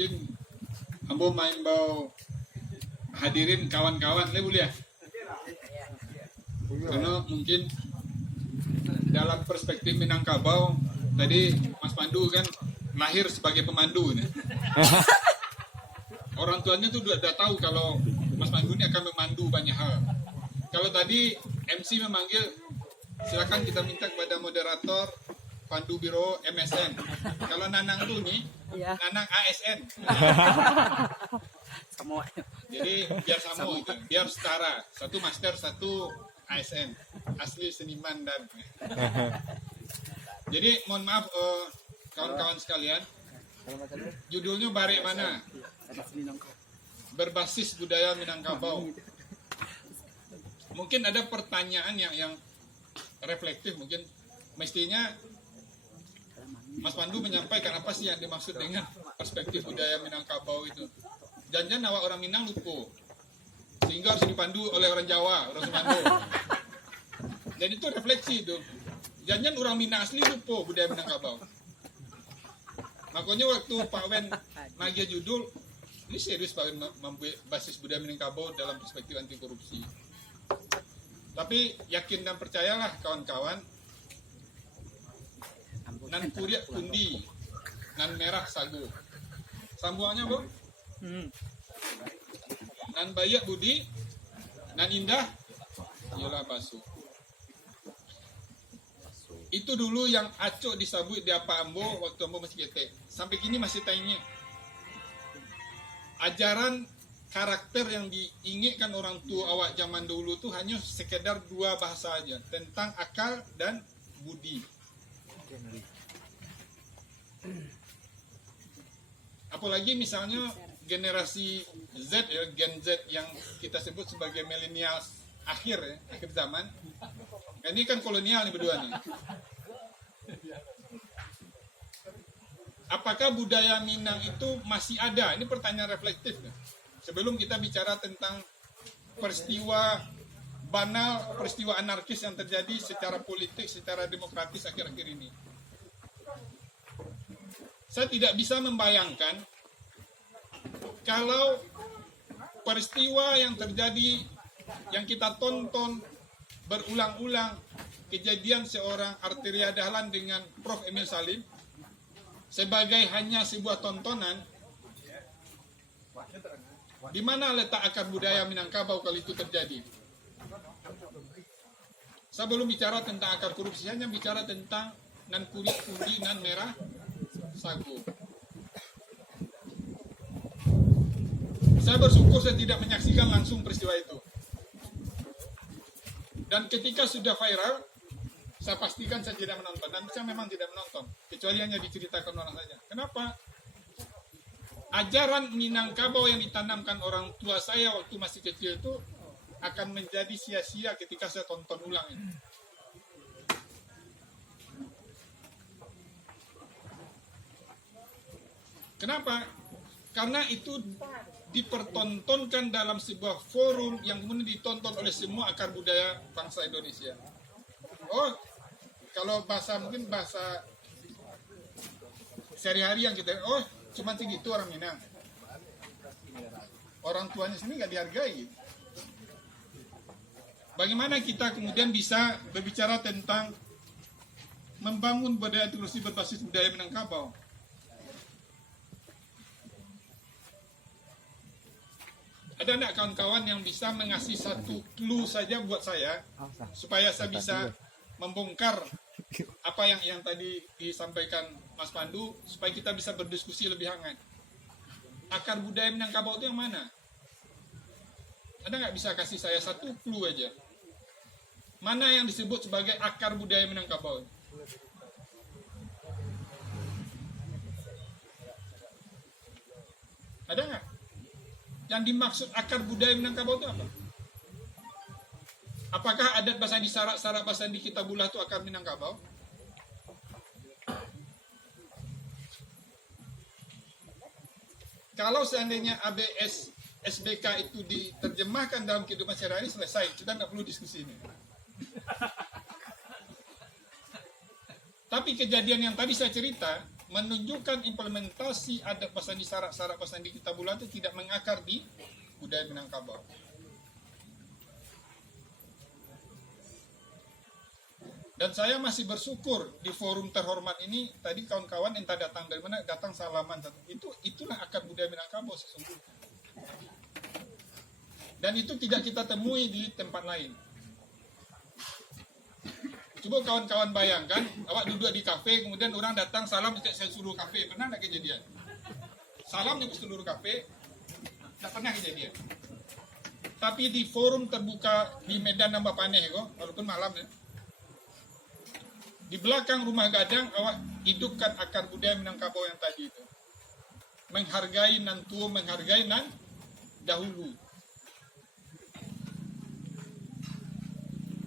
mungkin ambo main bau hadirin kawan-kawan boleh ya? Karena mungkin dalam perspektif Minangkabau tadi Mas Pandu kan lahir sebagai pemandu nih. Orang tuanya tuh udah tahu kalau Mas Pandu ini akan memandu banyak hal. Kalau tadi MC memanggil, silakan kita minta kepada moderator Pandu Biro MSN. Kalau Nanang tuh nih, Nanang ASN. Semua. Jadi biar sama gitu, biar setara. Satu master, satu ASN. Asli seniman dan. Jadi mohon maaf kawan-kawan sekalian, judulnya Barek Mana? Berbasis budaya Minangkabau. Mungkin ada pertanyaan yang reflektif, mungkin mestinya Mas Pandu menyampaikan apa sih yang dimaksud dengan perspektif budaya Minangkabau itu. Jangan awak orang Minang lupa, sehingga harus dipandu oleh orang Jawa, orang Sumando. Dan itu refleksi itu. Jangan orang Minang asli lupa budaya Minangkabau. Makanya waktu Pak Wen nagih judul, ini serius Pak Wen membuat basis budaya Minangkabau dalam perspektif anti korupsi. Tapi yakin dan percayalah kawan-kawan, nan kuriak kundi, nan merah sagu. Sambuannya Bu? Nan bayak budi, nan indah, ialah basuh. Itu dulu yang acok disabut di apa ambo waktu ambo masih ketek. Sampai kini masih tanya. Ajaran karakter yang diinginkan orang tua awak zaman dulu tuh hanya sekedar dua bahasa aja, tentang akal dan budi. Apalagi misalnya generasi Z ya, Gen Z yang kita sebut sebagai millennials akhir ya, akhir zaman. Ini kan kolonial nih berdua nih. Apakah budaya Minang itu masih ada? Ini pertanyaan reflektif nih. Sebelum kita bicara tentang peristiwa banal, peristiwa anarkis yang terjadi secara politik, secara demokratis akhir-akhir ini. Saya tidak bisa membayangkan kalau peristiwa yang terjadi, yang kita tonton berulang-ulang, kejadian seorang Arteria Dahlan dengan Prof. Emil Salim, sebagai hanya sebuah tontonan, di mana letak akar budaya Minangkabau kalau itu terjadi? Saya belum bicara tentang akar korupsi, hanya bicara tentang nan kulit kundi, nan merah sagu. Saya bersyukur saya tidak menyaksikan langsung peristiwa itu. Dan ketika sudah viral, saya pastikan saya tidak menonton. Dan saya memang tidak menonton, kecuali hanya diceritakan orang saja. Kenapa? Ajaran Minangkabau yang ditanamkan orang tua saya waktu masih kecil itu akan menjadi sia-sia ketika saya tonton ulang ini. Kenapa? Karena itu dipertontonkan dalam sebuah forum yang kemudian ditonton oleh semua akar budaya bangsa Indonesia. Oh, kalau bahasa mungkin bahasa sehari-hari yang kita, oh cuma segitu orang Minang. Orang tuanya sini nggak dihargai. Bagaimana kita kemudian bisa berbicara tentang membangun budaya inklusi berbasis budaya Minangkabau? Ada enggak kawan-kawan yang bisa mengasih satu clue saja buat saya supaya saya bisa membongkar apa yang tadi disampaikan Mas Pandu, supaya kita bisa berdiskusi lebih hangat. Akar budaya Minangkabau itu yang mana? Ada nggak bisa kasih saya satu clue aja? Mana yang disebut sebagai akar budaya Minangkabau? Ada nggak? Yang dimaksud akar budaya Minangkabau itu apa? Apakah adat bahasa di syarat-syarat bahasa di Kitabullah itu akar Minangkabau? Kalau seandainya ABS SBK itu diterjemahkan dalam kehidupan sehari-hari, selesai. Kita nggak perlu diskusi ini. Tapi kejadian yang tadi saya cerita, menunjukkan implementasi adat Pasandi, syarat-syarat Pasandi Kitabullah itu tidak mengakar di budaya Minangkabau. Dan saya masih bersyukur di forum terhormat ini, tadi kawan-kawan entah datang dari mana, datang salaman. Itulah akar budaya Minangkabau sesungguhnya. Dan itu tidak kita temui di tempat lain. Coba kawan-kawan bayangkan, awak duduk di kafe, kemudian orang datang salam saya seluruh kafe. Pernah nggak kejadian? Salam di seluruh kafe, nggak pernah kejadian. Tapi di forum terbuka di Medan Nambah Paneh kok, walaupun malam ya. Di belakang rumah Gadang, awak hidupkan akar budaya Minangkabau yang tadi itu. Menghargai nan tua, menghargai nan dahulu.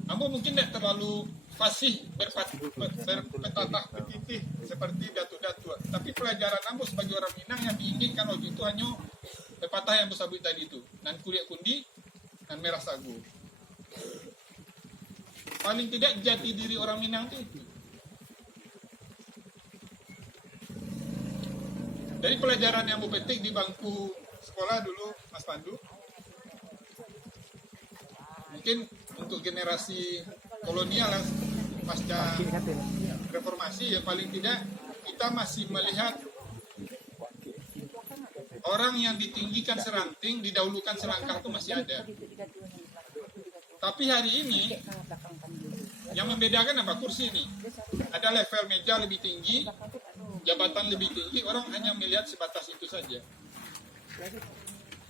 Kamu mungkin tidak terlalu fasih berpetah petitih seperti datuk-datuk. Tapi pelajaran Ambo sebagai orang Minang yang diinginkan waktu itu hanya pepatah yang bersabut tadi itu. Nan kuliah kundi, nan merah sagu. Paling tidak jati diri orang Minang itu. Dari pelajaran yang Ambo petik di bangku sekolah dulu, Mas Pandu, mungkin untuk generasi kolonial pasca reformasi ya paling tidak kita masih melihat orang yang ditinggikan seranting, didahulukan selangkah itu masih ada. Tapi hari ini yang membedakan apa? Kursi ini. Ada level meja lebih tinggi, jabatan lebih tinggi, orang hanya melihat sebatas itu saja.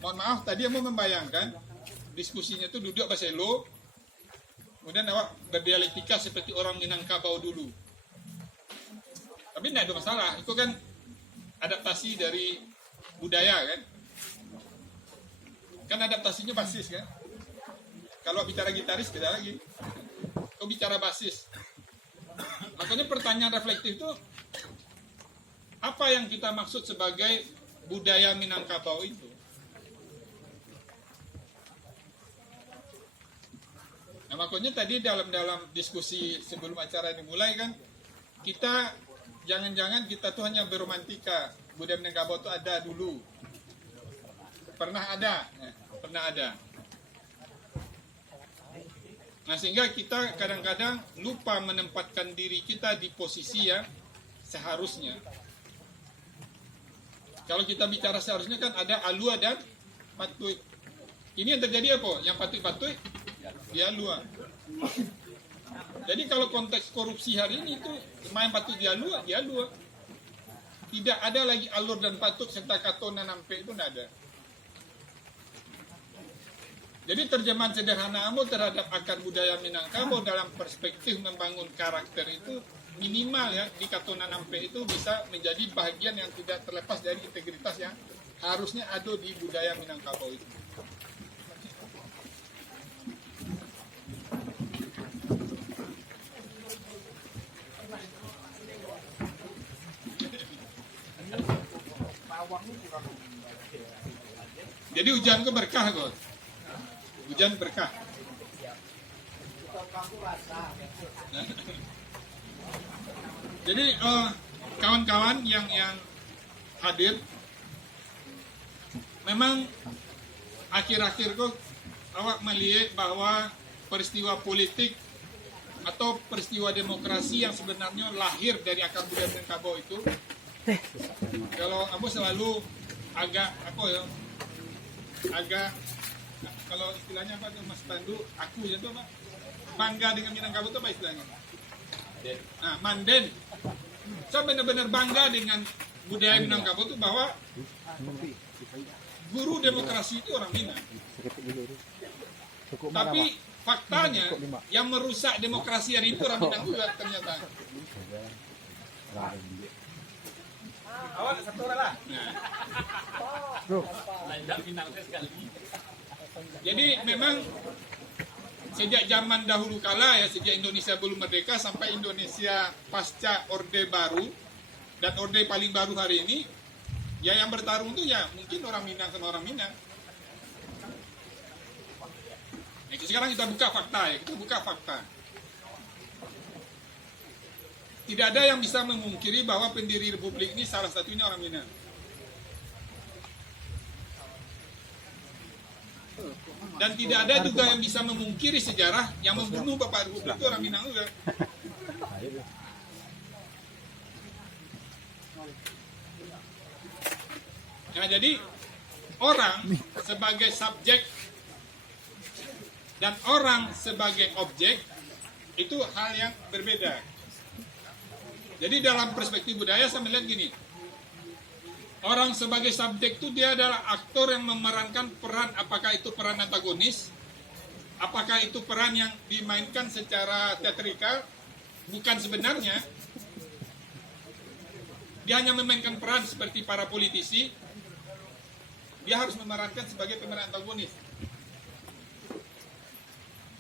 Mohon maaf, tadi mau membayangkan diskusinya itu duduk baselo, kemudian awak berdialektika seperti orang Minangkabau dulu. Tapi tidak ada masalah, itu kan adaptasi dari budaya kan. Kan adaptasinya basis kan. Kalau bicara gitaris beda lagi. Kalau bicara basis. Makanya pertanyaan reflektif itu apa yang kita maksud sebagai budaya Minangkabau itu? Nah, makanya tadi dalam diskusi sebelum acara dimulai kan, kita jangan-jangan kita tuh hanya beromantika. Budaya Minangkabau itu ada dulu. Pernah ada. Nah, sehingga kita kadang-kadang lupa menempatkan diri kita di posisi yang seharusnya. Kalau kita bicara seharusnya kan ada alua dan patuh. Ini yang terjadi apa? Yang patuh-patuh dia alua. Jadi kalau konteks korupsi hari ini itu main patuh dia alua. Tidak ada lagi alur dan patut serta katona nampe itu tidak ada. Jadi terjemahan sederhana Ambo terhadap akar budaya Minangkabau dalam perspektif membangun karakter itu minimal ya di katona nampe itu bisa menjadi bagian yang tidak terlepas dari integritas yang harusnya ada di budaya Minangkabau itu. Jadi hujan itu berkah kok. Hujan berkah. Jadi kawan-kawan yang hadir, memang akhir-akhir kok awak melihat bahwa peristiwa politik atau peristiwa demokrasi yang sebenarnya lahir dari akar budaya Minangkabau itu, kalau aku selalu agak kalau istilahnya apa tuh Mas Pandu, aku ya tuh apa? Bangga dengan Minangkabau itu apa istilahnya? Nah, manden. Saya benar-benar bangga dengan budaya Minangkabau itu bahwa guru demokrasi itu orang Minang. Tapi faktanya yang merusak demokrasi hari itu orang Minang juga ternyata. Awal satu orang lah. Jadi memang sejak zaman dahulu kala ya, sejak Indonesia belum merdeka sampai Indonesia pasca Orde Baru dan Orde paling baru hari ini, ya yang bertarung itu ya mungkin orang Minang sama orang Minang. Sekarang kita buka fakta ya, tidak ada yang bisa memungkiri bahwa pendiri Republik ini salah satunya orang Minang. Dan tidak ada juga yang bisa memungkiri sejarah yang membunuh Bapak Republik itu orang Minang juga. Nah, jadi orang sebagai subjek dan orang sebagai objek itu hal yang berbeda. Jadi dalam perspektif budaya saya melihat gini, orang sebagai subjek itu dia adalah aktor yang memerankan peran, apakah itu peran antagonis, apakah itu peran yang dimainkan secara teatrikal, bukan sebenarnya. Dia hanya memainkan peran seperti para politisi, dia harus memerankan sebagai pemeran antagonis.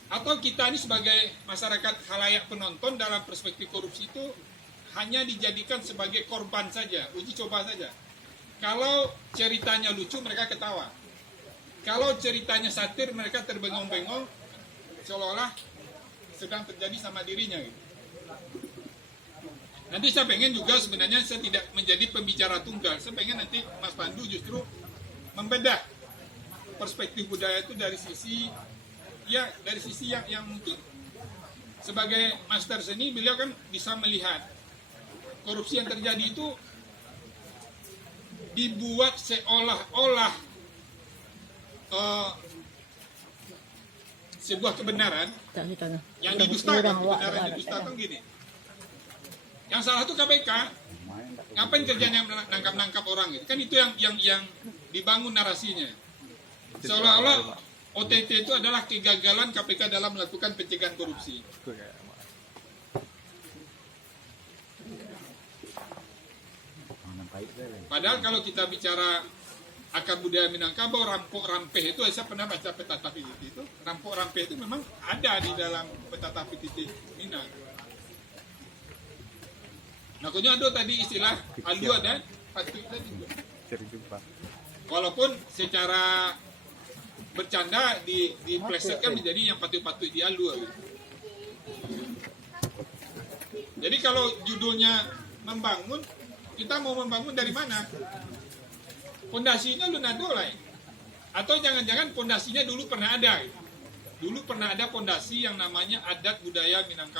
Atau kita ini sebagai masyarakat khalayak penonton dalam perspektif korupsi itu hanya dijadikan sebagai korban saja, uji coba saja. Kalau ceritanya lucu, mereka ketawa. Kalau ceritanya satir, mereka terbengong-bengong, seolah-olah sedang terjadi sama dirinya. Gitu. Nanti saya pengen juga sebenarnya saya tidak menjadi pembicara tunggal. Saya pengen nanti Mas Pandu justru membedah perspektif budaya itu dari sisi yang mungkin sebagai master seni beliau kan bisa melihat korupsi yang terjadi itu dibuat seolah-olah sebuah kebenaran yang didustakan. Kebenaran yang didustakan gini. Yang salah itu KPK. Ngapain kerjanya nangkap-nangkap orang gitu? Kan itu yang dibangun narasinya. Seolah-olah OTT itu adalah kegagalan KPK dalam melakukan pencegahan korupsi. Padahal kalau kita bicara akar budaya Minangkabau, rampok rampeh itu, saya pernah baca peta tapititi itu, rampok rampeh itu memang ada di dalam peta tapititi Minang. Makanya ada tadi istilah alu ada, patut juga. Walaupun secara bercanda diplesetkan menjadi yang patut-patut di alu. Gitu. Jadi kalau judulnya membangun, kita mau membangun dari mana? Pondasinya lunado lah. Atau jangan-jangan pondasinya dulu pernah ada. Dulu pernah ada pondasi yang namanya adat budaya Minangkabau.